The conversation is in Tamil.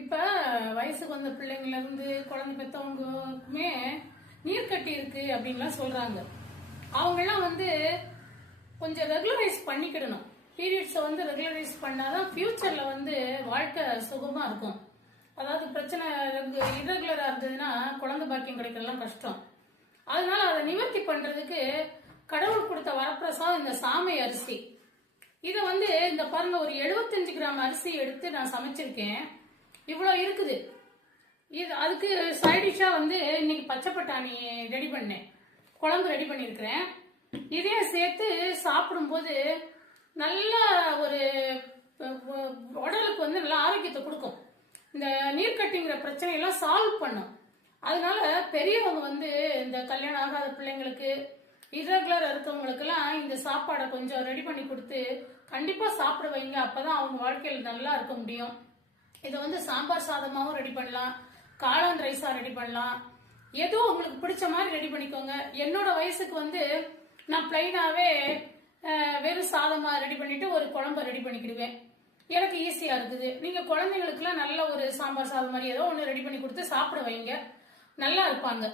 இப்ப வயசுக்கு வந்த பிள்ளைங்கள்ல இருந்து குழந்தை பெற்றவங்களுக்குமே நீர்க்கட்டி இருக்கு அப்படின்லாம் சொல்றாங்க. அவங்க எல்லாம் கொஞ்சம் ரெகுலரைஸ் பண்ணிக்கிடணும். பீரியட்ஸை ரெகுலரைஸ் பண்ணாதான் ஃபியூச்சர்ல வாழ்க்கை சுகமா இருக்கும். அதாவது பிரச்சனை இரகுலரா இருந்ததுன்னா குழந்தை பாக்கியம் கிடைக்கிறதுலாம் கஷ்டம். அதனால அதை நிவர்த்தி பண்றதுக்கு கடவுள் கொடுத்த வரப்பிரசாதம் இந்த சாமை அரிசி. இதை இந்த பாருங்க, ஒரு 75 கிராம் அரிசி எடுத்து நான் சமைச்சிருக்கேன். இவ்வளவு இருக்குது. இது அதுக்கு சைடிஷா இன்னைக்கு பச்சை பட்டாணி ரெடி பண்ணேன், குழம்பு ரெடி பண்ணிருக்கிறேன். இதே சேர்த்து சாப்பிடும்போது நல்ல ஒரு உடலுக்கு நல்ல ஆரோக்கியத்தை கொடுக்கும். இந்த நீர்க்கட்டிங்கிற பிரச்சனையெல்லாம் சால்வ் பண்ணும். அதனால பெரியவங்க இந்த கல்யாணம் ஆகாத பிள்ளைங்களுக்கு, இரகுலர் இருக்கவங்களுக்கெல்லாம் இந்த சாப்பாடை கொஞ்சம் ரெடி பண்ணி கொடுத்து கண்டிப்பா சாப்பிட வைங்க. அப்பதான் அவங்க வாழ்க்கையில் நல்லா இருக்க முடியும். இதை சாம்பார் சாதமாவும் ரெடி பண்ணலாம், காளான் ரைஸா ரெடி பண்ணலாம். ஏதோ உங்களுக்கு பிடிச்ச மாதிரி ரெடி பண்ணிக்கோங்க. என்னோட வயசுக்கு நான் பிளைனாவே வெறும் சாதமா ரெடி பண்ணிட்டு ஒரு குழம்பு ரெடி பண்ணிக்கிடுவேன். எனக்கு ஈஸியா இருக்குது. நீங்க குழந்தைங்களுக்குலாம் நல்ல ஒரு சாம்பார் சாதம் மாதிரி ஏதோ ஒன்று ரெடி பண்ணி கொடுத்து சாப்பிட வைங்க, நல்லா இருப்பாங்க.